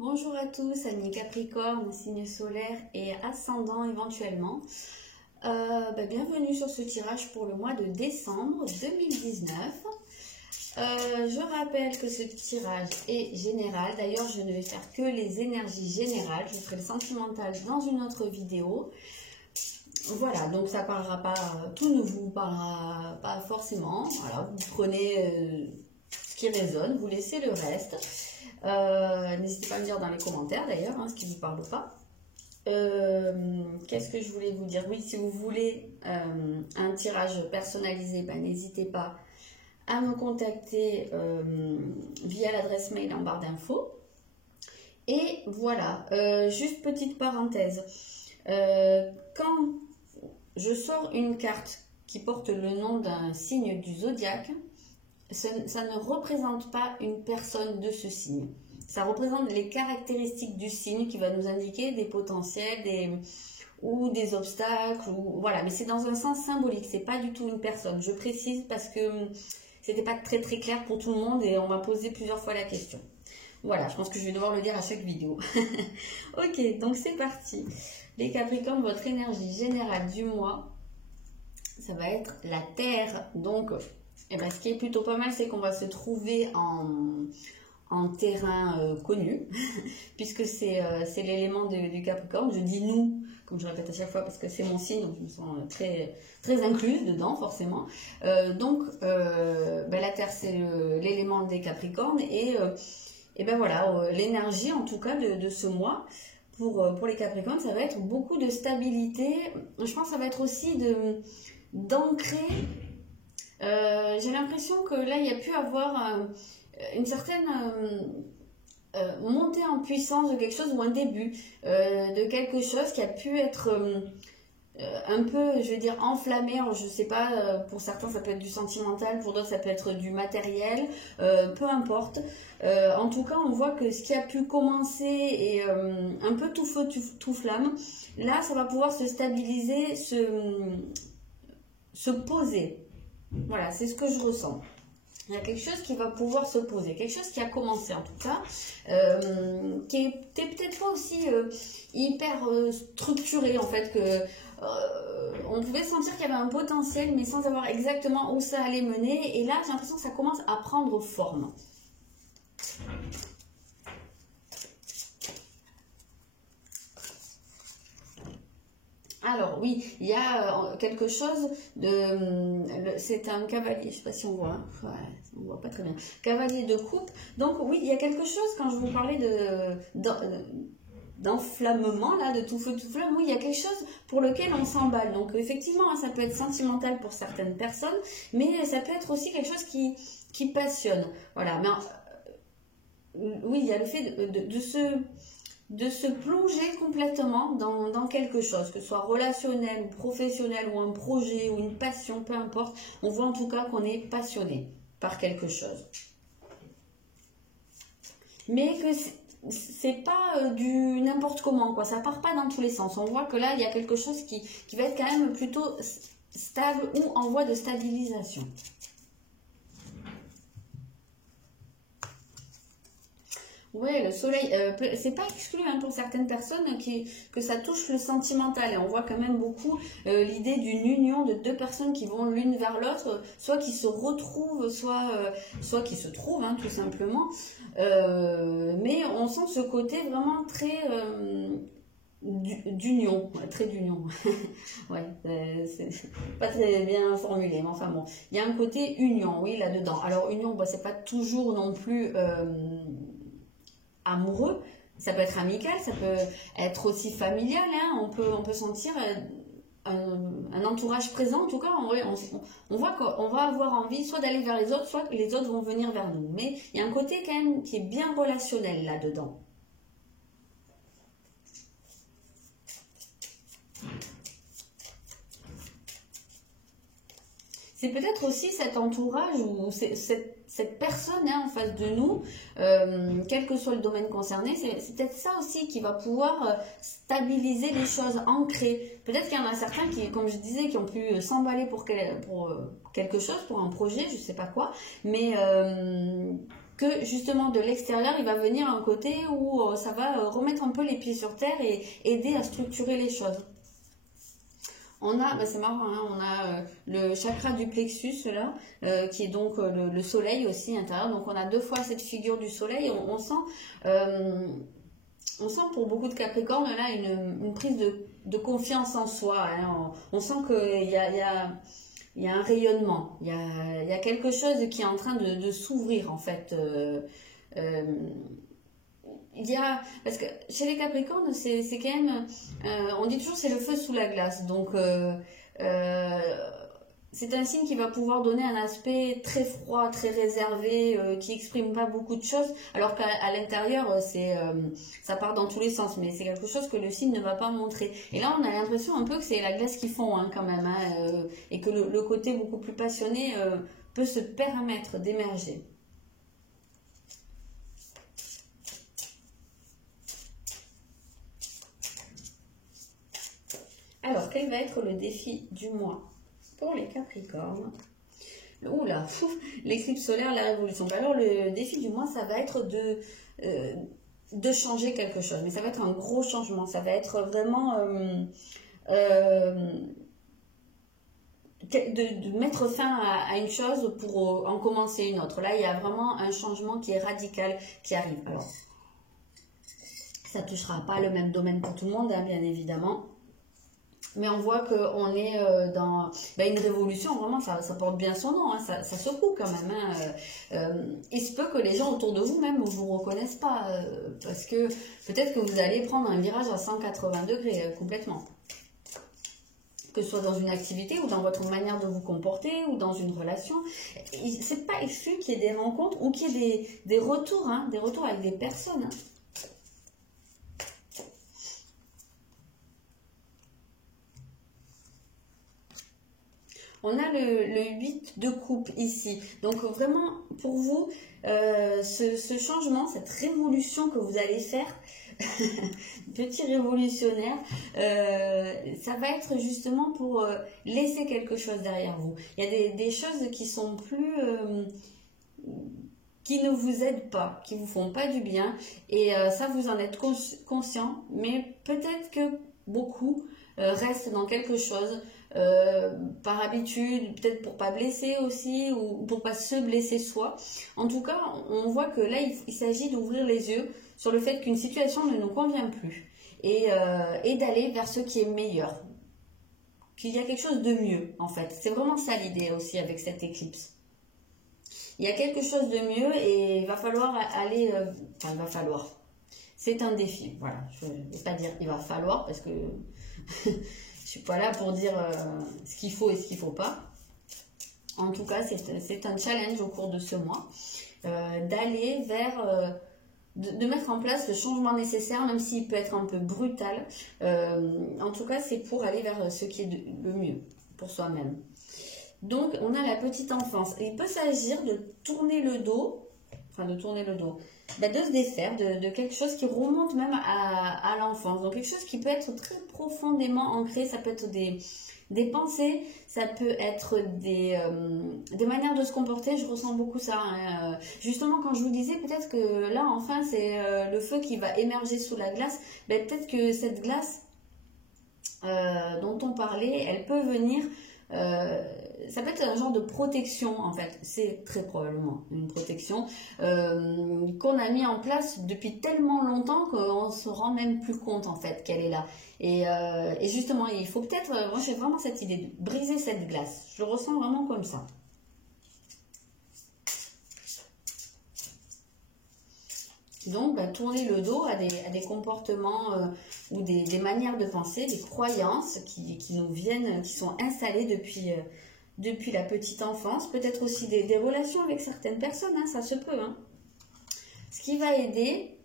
Bonjour à tous, amis Capricorne, signe solaire et ascendant éventuellement. Bienvenue sur ce tirage pour le mois de décembre 2019. Je rappelle que ce tirage est général. D'ailleurs, je ne vais faire que les énergies générales. Je ferai le sentimental dans une autre vidéo. Voilà, donc ça parlera pas, tout ne vous parlera pas forcément. Voilà, vous prenez ce qui résonne, vous laissez le reste. N'hésitez pas à me dire dans les commentaires d'ailleurs ce qui ne vous parle pas. Qu'est-ce que je voulais vous dire? Oui, si vous voulez un tirage personnalisé, n'hésitez pas à me contacter via l'adresse mail en barre d'infos. Et voilà, juste petite parenthèse, quand je sors une carte qui porte le nom d'un signe du zodiaque, ça ne représente pas une personne de ce signe. Ça représente les caractéristiques du signe qui va nous indiquer des potentiels ou des obstacles. Voilà, mais c'est dans un sens symbolique, c'est pas du tout une personne. Je précise parce que c'était pas très clair pour tout le monde et on m'a posé plusieurs fois la question. Voilà, je pense que je vais devoir le dire à chaque vidéo. Ok, donc c'est parti. Les Capricornes, votre énergie générale du mois, ça va être la Terre. Donc, ce qui est plutôt pas mal, c'est qu'on va se trouver en terrain connu, puisque c'est l'élément du Capricorne. Je dis nous, comme je répète à chaque fois, parce que c'est mon signe, donc je me sens très incluse dedans, forcément. La Terre, c'est l'élément des Capricornes, et voilà, l'énergie, en tout cas, de ce mois, pour les Capricornes, ça va être beaucoup de stabilité. Je pense que ça va être aussi d'ancrer. J'ai l'impression que là, il y a pu avoir une certaine montée en puissance de quelque chose ou un début de quelque chose qui a pu être un peu, je vais dire, enflammé. Alors, je sais pas, pour certains ça peut être du sentimental, pour d'autres ça peut être du matériel, peu importe. En tout cas, on voit que ce qui a pu commencer est un peu tout feu, tout flamme. Là, ça va pouvoir se stabiliser, se poser. Voilà, c'est ce que je ressens. Il y a quelque chose qui va pouvoir se poser, quelque chose qui a commencé en tout cas, qui était peut-être pas aussi hyper structuré en fait, que on pouvait sentir qu'il y avait un potentiel mais sans savoir exactement où ça allait mener, et là j'ai l'impression que ça commence à prendre forme. Alors oui, il y a quelque chose c'est un cavalier, je ne sais pas si on voit, on voit pas très bien, cavalier de coupe. Donc oui, il y a quelque chose, quand je vous parlais d'enflammement, là, de tout feu, tout flamme, oui, il y a quelque chose pour lequel on s'emballe. Donc effectivement, ça peut être sentimental pour certaines personnes, mais ça peut être aussi quelque chose qui passionne. Voilà, mais oui, il y a le fait de se plonger complètement dans quelque chose, que ce soit relationnel ou professionnel ou un projet ou une passion, peu importe. On voit en tout cas qu'on est passionné par quelque chose. Mais que c'est pas du n'importe comment, quoi. Ça part pas dans tous les sens. On voit que là, il y a quelque chose qui va être quand même plutôt stable ou en voie de stabilisation. Oui, le soleil, c'est pas exclu pour certaines personnes que ça touche le sentimental. Et on voit quand même beaucoup l'idée d'une union de deux personnes qui vont l'une vers l'autre, soit qui se retrouvent, soit qui se trouvent, tout simplement. Mais on sent ce côté vraiment très d'union, très d'union. Ouais, c'est pas très bien formulé, mais enfin bon. Il y a un côté union, oui, là-dedans. Alors, union, c'est pas toujours non plus amoureux, ça peut être amical, ça peut être aussi familial, on peut sentir un entourage présent. En tout cas, on voit qu'on va avoir envie soit d'aller vers les autres, soit que les autres vont venir vers nous. Mais il y a un côté quand même qui est bien relationnel là-dedans. C'est peut-être aussi cet entourage ou cette personne en face de nous, quel que soit le domaine concerné, c'est peut-être ça aussi qui va pouvoir stabiliser les choses, ancrer. Peut-être qu'il y en a certains qui, comme je disais, qui ont pu s'emballer pour quelque chose, pour un projet, je ne sais pas quoi, mais que justement de l'extérieur, il va venir un côté où ça va remettre un peu les pieds sur terre et aider à structurer les choses. On a, c'est marrant, hein, on a le chakra du plexus là, qui est donc le soleil aussi intérieur. Donc on a deux fois cette figure du soleil. On sent pour beaucoup de Capricornes là une prise de confiance en soi. Hein. On sent qu'il y a un rayonnement. Il y a quelque chose qui est en train de s'ouvrir en fait. Parce que chez les Capricornes, c'est quand même, on dit toujours c'est le feu sous la glace, donc c'est un signe qui va pouvoir donner un aspect très froid, très réservé, qui exprime pas beaucoup de choses, alors qu'à l'intérieur, ça part dans tous les sens, mais c'est quelque chose que le signe ne va pas montrer. Et là, on a l'impression un peu que c'est la glace qui fond hein, quand même, hein, et que le côté beaucoup plus passionné peut se permettre d'émerger. Alors, quel va être le défi du mois pour les Capricornes? Oula, l'éclipse solaire, la révolution. Alors, le défi du mois, ça va être de changer quelque chose. Mais ça va être un gros changement. Ça va être vraiment de mettre fin à une chose pour en commencer une autre. Là, il y a vraiment un changement qui est radical qui arrive. Alors, ça ne touchera pas le même domaine pour tout le monde, hein, bien évidemment. Mais on voit qu'on est dans une révolution, vraiment, ça porte bien son nom, hein, ça secoue quand même. Hein, il se peut que les gens autour de vous même ne vous reconnaissent pas, parce que peut-être que vous allez prendre un virage à 180 degrés complètement. Que ce soit dans une activité ou dans votre manière de vous comporter ou dans une relation. C'est pas exclu qu'il y ait des rencontres ou qu'il y ait des retours, hein, des retours avec des personnes. Hein. On a le 8 de coupe ici. Donc vraiment, pour vous, ce changement, cette révolution que vous allez faire, petit révolutionnaire, ça va être justement pour laisser quelque chose derrière vous. Il y a des choses qui sont plus... qui ne vous aident pas, qui vous font pas du bien. Et ça, vous en êtes conscient. Mais peut-être que beaucoup restent dans quelque chose... par habitude, peut-être pour pas blesser aussi ou pour pas se blesser soi. En tout cas, on voit que là, il s'agit d'ouvrir les yeux sur le fait qu'une situation ne nous convient plus et d'aller vers ce qui est meilleur, qu'il y a quelque chose de mieux en fait. C'est vraiment ça l'idée aussi avec cette éclipse. Il y a quelque chose de mieux et il va falloir aller... enfin, il va falloir. C'est un défi, voilà. Je ne vais pas dire il va falloir parce que... Je suis pas là pour dire ce qu'il faut et ce qu'il faut pas. En tout cas, c'est un challenge au cours de ce mois d'aller vers, de mettre en place le changement nécessaire, même s'il peut être un peu brutal. En tout cas, c'est pour aller vers ce qui est le mieux pour soi-même. Donc, on a la petite enfance. Il peut s'agir de tourner le dos, de se défaire de quelque chose qui remonte même à l'enfance. Donc quelque chose qui peut être très profondément ancré, ça peut être des pensées, ça peut être des manières de se comporter, je ressens beaucoup ça. Hein. Justement, quand je vous disais peut-être que là, enfin, c'est le feu qui va émerger sous la glace, peut-être que cette glace dont on parlait, elle peut venir... ça peut être un genre de protection en fait, c'est très probablement une protection qu'on a mis en place depuis tellement longtemps qu'on se rend même plus compte en fait qu'elle est là. Et justement, il faut peut-être, moi j'ai vraiment cette idée de briser cette glace, je le ressens vraiment comme ça. Donc, tourner le dos à des comportements ou des manières de penser, des croyances qui nous viennent, qui sont installées depuis la petite enfance. Peut-être aussi des relations avec certaines personnes, hein, ça se peut. Hein. Ce qui va aider,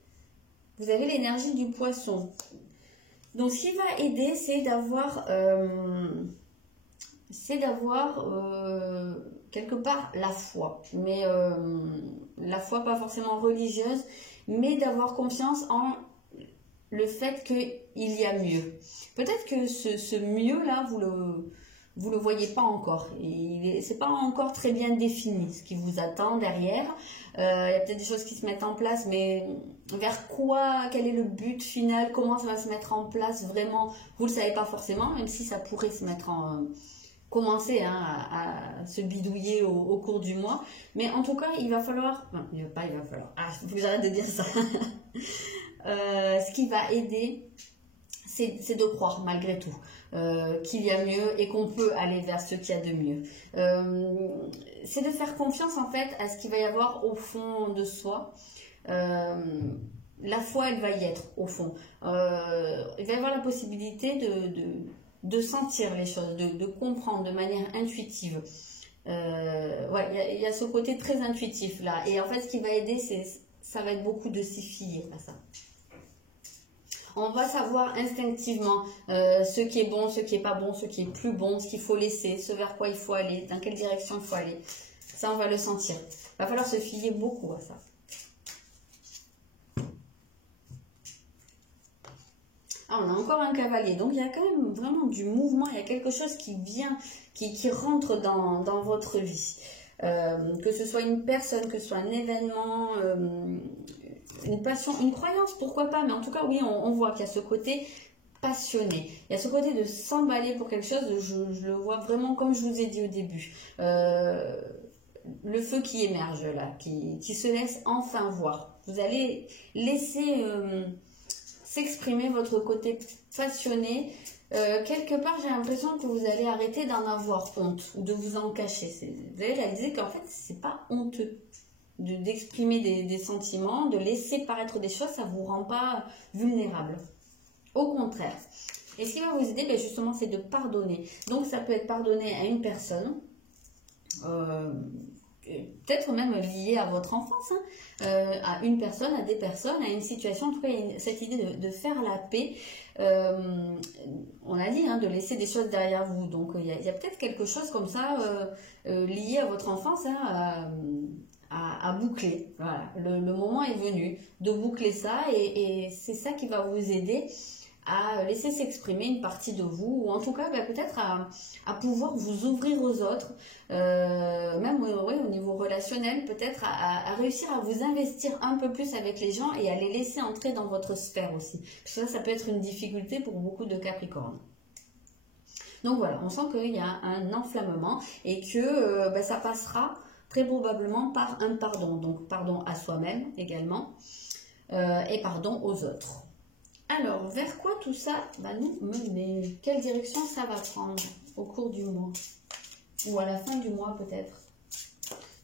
vous avez l'énergie du poisson. Donc, ce qui va aider, c'est d'avoir quelque part la foi. Mais la foi pas forcément religieuse, mais d'avoir confiance en le fait qu'il y a mieux. Peut-être que ce mieux-là, vous ne le voyez pas encore. C'est pas encore très bien défini ce qui vous attend derrière. Il y a peut-être des choses qui se mettent en place, mais vers quoi, quel est le but final, comment ça va se mettre en place vraiment, vous ne le savez pas forcément, même si ça pourrait se mettre en... commencer hein, à se bidouiller au cours du mois. Mais en tout cas, il va falloir... Non, il va falloir... Ah, il faut que j'arrête de dire ça. Ce qui va aider, c'est de croire malgré tout qu'il y a mieux et qu'on peut aller vers ce qu'il y a de mieux. C'est de faire confiance en fait à ce qu'il va y avoir au fond de soi. La foi, elle va y être au fond. Il va y avoir la possibilité de sentir les choses, de comprendre de manière intuitive. Ouais, il y a ce côté très intuitif là. Et en fait, ce qui va aider, ça va être beaucoup de s'y fier à ça. On va savoir instinctivement ce qui est bon, ce qui est pas bon, ce qui est plus bon, ce qu'il faut laisser, ce vers quoi il faut aller, dans quelle direction il faut aller. Ça, on va le sentir. Il va falloir se fier beaucoup à ça. Ah, on a encore un cavalier, donc il y a quand même vraiment du mouvement, il y a quelque chose qui vient, qui rentre dans votre vie. Que ce soit une personne, que ce soit un événement, une passion, une croyance, pourquoi pas, mais en tout cas, oui, on voit qu'il y a ce côté passionné. Il y a ce côté de s'emballer pour quelque chose, je le vois vraiment comme je vous ai dit au début. Le feu qui émerge là, qui se laisse enfin voir. Vous allez laisser s'exprimer votre côté passionné. Quelque part, j'ai l'impression que vous allez arrêter d'en avoir honte ou de vous en cacher. Vous allez réaliser qu'en fait, c'est pas honteux d'exprimer des sentiments, de laisser paraître des choses, ça vous rend pas vulnérable. Au contraire. Et ce qui va vous aider, ben justement, c'est de pardonner. Donc, ça peut être pardonner à une personne, peut-être même lié à votre enfance, hein, à une personne, à des personnes, à une situation. En tout cas, il y a cette idée de faire la paix. On a dit hein, de laisser des choses derrière vous. Donc, il y a peut-être quelque chose comme ça lié à votre enfance, hein, à boucler. Voilà. Le moment est venu de boucler ça et c'est ça qui va vous aider à laisser s'exprimer une partie de vous ou en tout cas ben, peut-être à pouvoir vous ouvrir aux autres, même ouais, au niveau relationnel, peut-être à réussir à vous investir un peu plus avec les gens et à les laisser entrer dans votre sphère aussi. Parce que ça peut être une difficulté pour beaucoup de Capricornes. Donc voilà, on sent qu'il y a un enflammement et que ben, ça passera très probablement par un pardon. Donc pardon à soi-même également et pardon aux autres. Alors, vers quoi tout ça va nous mener? Quelle direction ça va prendre au cours du mois? Ou à la fin du mois peut-être?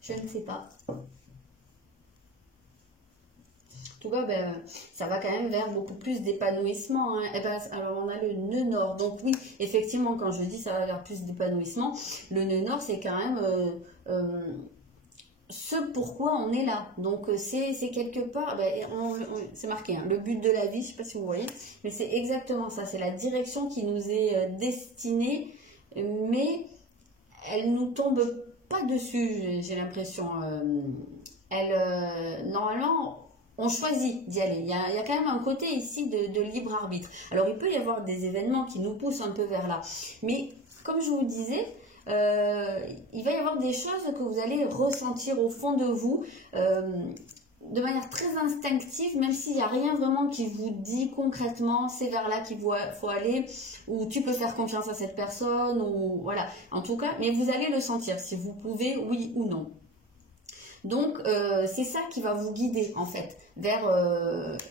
Je ne sais pas. En tout cas, ben, ça va quand même vers beaucoup plus d'épanouissement. Hein. Et ben, alors, on a le nœud nord. Donc oui, effectivement, quand je dis ça va vers plus d'épanouissement, le nœud nord, c'est quand même... ce pourquoi on est là. Donc c'est quelque part, ben, c'est marqué, hein, le but de la vie, je ne sais pas si vous voyez, mais c'est exactement ça, c'est la direction qui nous est destinée, mais elle nous tombe pas dessus, j'ai l'impression. Normalement, on choisit d'y aller. Il y a quand même un côté ici de libre arbitre. Alors il peut y avoir des événements qui nous poussent un peu vers là, mais comme je vous disais, il va y avoir des choses que vous allez ressentir au fond de vous de manière très instinctive, même s'il n'y a rien vraiment qui vous dit concrètement c'est vers là qu'il faut aller, ou tu peux faire confiance à cette personne, ou voilà, en tout cas, mais vous allez le sentir si vous pouvez, oui ou non. Donc c'est ça qui va vous guider en fait vers,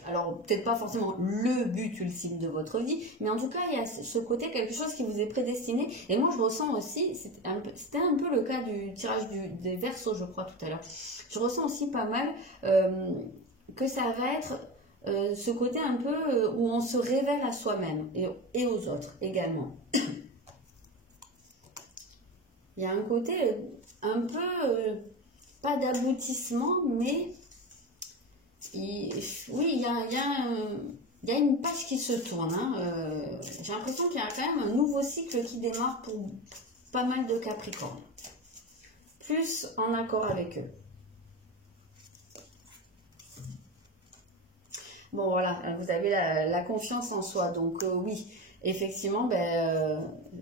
alors peut-être pas forcément le but ultime de votre vie, mais en tout cas il y a ce côté quelque chose qui vous est prédestiné. Et moi je ressens aussi, c'était un peu le cas du tirage des Verseaux je crois tout à l'heure, je ressens aussi pas mal que ça va être ce côté un peu où on se révèle à soi-même et aux autres également. Il y a un côté un peu... pas d'aboutissement, mais oui, il y a une page qui se tourne. Hein. J'ai l'impression qu'il y a quand même un nouveau cycle qui démarre pour pas mal de Capricornes. Plus en accord avec eux. Bon, voilà, vous avez la confiance en soi. Donc oui, effectivement,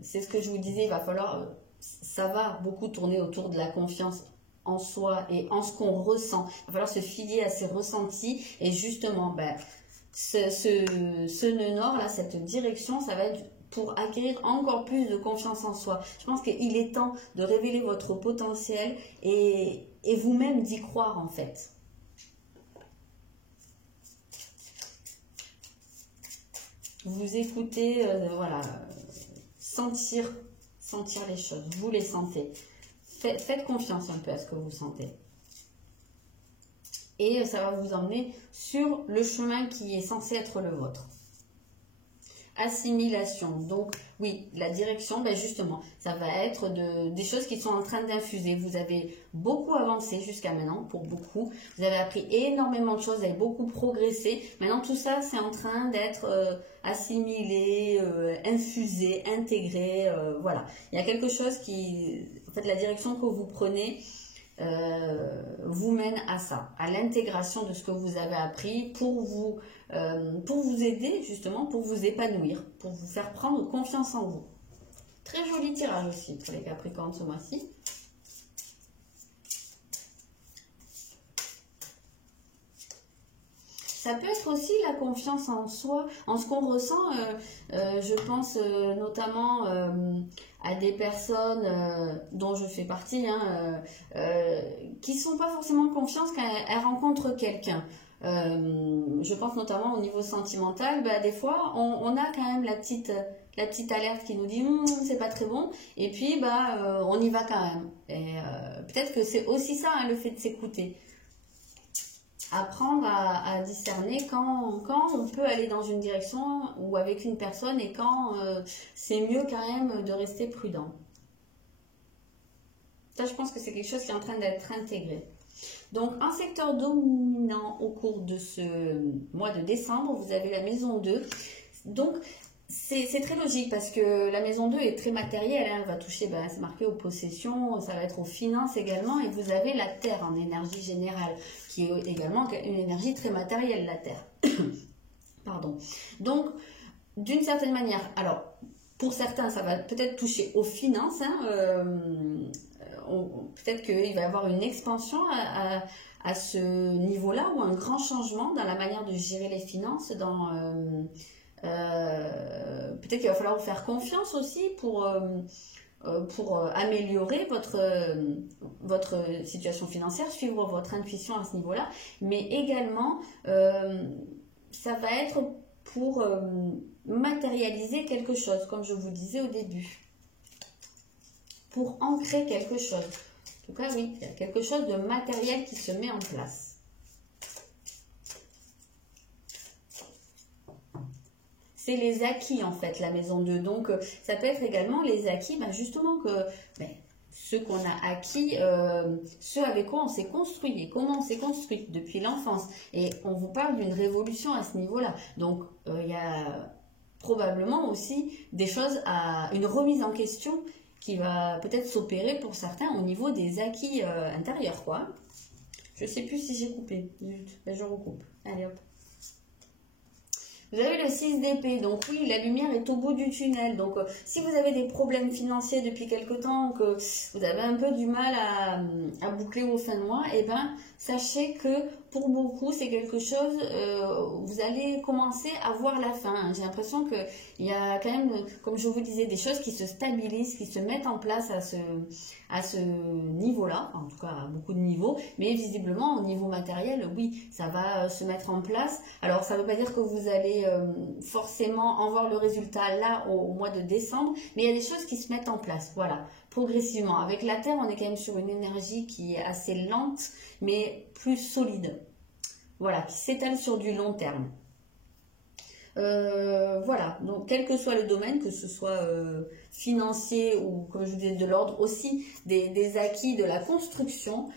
c'est ce que je vous disais, il va falloir, ça va beaucoup tourner autour de la confiance en soi et en ce qu'on ressent. Il va falloir se fier à ses ressentis et justement, ce nœud nord, là, cette direction, ça va être pour acquérir encore plus de confiance en soi. Je pense qu'il est temps de révéler votre potentiel et vous-même d'y croire en fait. Vous écoutez, voilà, sentir les choses, vous les sentez. Faites confiance un peu à ce que vous sentez. Et ça va vous emmener sur le chemin qui est censé être le vôtre. Assimilation. Donc, oui, la direction, justement, ça va être des choses qui sont en train d'infuser. Vous avez beaucoup avancé jusqu'à maintenant, pour beaucoup. Vous avez appris énormément de choses, vous avez beaucoup progressé. Maintenant, tout ça, c'est en train d'être assimilé, infusé, intégré. Voilà. Il y a quelque chose qui... En fait, la direction que vous prenez... vous mène à ça, à l'intégration de ce que vous avez appris pour vous aider justement, pour vous épanouir, pour vous faire prendre confiance en vous. Très joli tirage aussi pour les Capricornes ce mois-ci. Ça peut être aussi la confiance en soi, en ce qu'on ressent. Je pense notamment à des personnes dont je fais partie, qui ne sont pas forcément confiantes quand elles rencontrent quelqu'un. Je pense notamment au niveau sentimental. Des fois, on a quand même la petite alerte qui nous dit c'est pas très bon. Et puis, on y va quand même. Et peut-être que c'est aussi ça, le fait de s'écouter. Apprendre à discerner quand on peut aller dans une direction ou avec une personne et quand c'est mieux quand même de rester prudent. Ça, je pense que c'est quelque chose qui est en train d'être intégré. Donc, un secteur dominant au cours de ce mois de décembre, vous avez la maison 2. Donc, c'est très logique parce que la maison 2 est très matérielle. Elle va toucher, c'est marqué aux possessions, ça va être aux finances également. Et vous avez la terre en énergie générale, qui est également une énergie très matérielle, la terre. Pardon. Donc, d'une certaine manière, alors, pour certains, ça va peut-être toucher aux finances. Peut-être qu'il va y avoir une expansion à ce niveau-là ou un grand changement dans la manière de gérer les finances, peut-être qu'il va falloir vous faire confiance aussi pour améliorer votre situation financière, suivre votre intuition à ce niveau-là, mais également ça va être pour matérialiser quelque chose, comme je vous disais au début, pour ancrer quelque chose. En tout cas, oui, il y a quelque chose de matériel qui se met en place. C'est les acquis en fait, la maison 2. Donc ça peut être également les acquis, justement que ceux qu'on a acquis, ceux avec quoi on s'est construit et comment on s'est construit depuis l'enfance. Et on vous parle d'une révolution à ce niveau-là. Donc il y a probablement aussi des choses une remise en question qui va peut-être s'opérer pour certains au niveau des acquis intérieurs, quoi. Je ne sais plus si j'ai coupé. Je recoupe. Allez hop. Vous avez le 6 d'épée, donc oui, la lumière est au bout du tunnel. Donc, si vous avez des problèmes financiers depuis quelque temps, que vous avez un peu du mal à boucler vos fins de mois, sachez que pour beaucoup, c'est quelque chose, vous allez commencer à voir la fin. J'ai l'impression qu'il y a quand même, comme je vous disais, des choses qui se stabilisent, qui se mettent en place à ce niveau-là, en tout cas à beaucoup de niveaux, mais visiblement au niveau matériel, oui, ça va se mettre en place. Alors, ça ne veut pas dire que vous allez forcément en voir le résultat là au mois de décembre, mais il y a des choses qui se mettent en place, voilà, progressivement. Avec la Terre, on est quand même sur une énergie qui est assez lente, mais plus solide, voilà, qui s'étale sur du long terme. Voilà, donc quel que soit le domaine, que ce soit financier ou, comme je vous disais, de l'ordre aussi des acquis de la construction,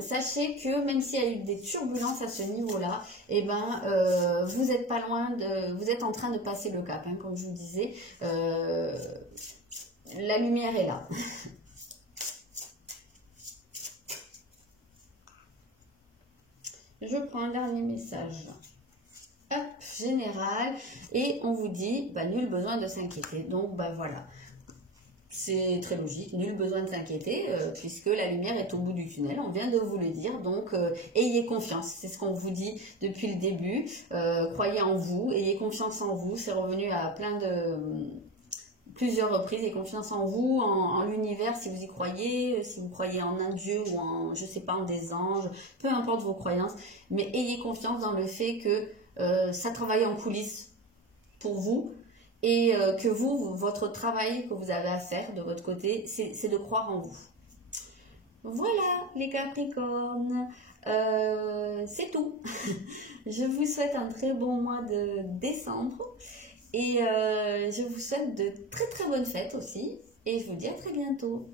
sachez que même s'il y a eu des turbulences à ce niveau-là, vous n'êtes pas loin, vous êtes en train de passer le cap, comme je vous disais, la lumière est là. Je prends un dernier message. hop, général, et on vous dit, bah, nul besoin de s'inquiéter. Donc, bah voilà. C'est très logique, nul besoin de s'inquiéter, puisque la lumière est au bout du tunnel, on vient de vous le dire, donc ayez confiance, c'est ce qu'on vous dit depuis le début, croyez en vous, ayez confiance en vous, c'est revenu à plusieurs reprises, ayez confiance en vous, en l'univers si vous y croyez, si vous croyez en un Dieu ou en, je sais pas, en des anges, peu importe vos croyances, mais ayez confiance dans le fait que ça travaille en coulisses pour vous, et que vous, votre travail que vous avez à faire de votre côté, c'est de croire en vous. Voilà les Capricornes, c'est tout. Je vous souhaite un très bon mois de décembre et je vous souhaite de très très bonnes fêtes aussi et je vous dis à très bientôt.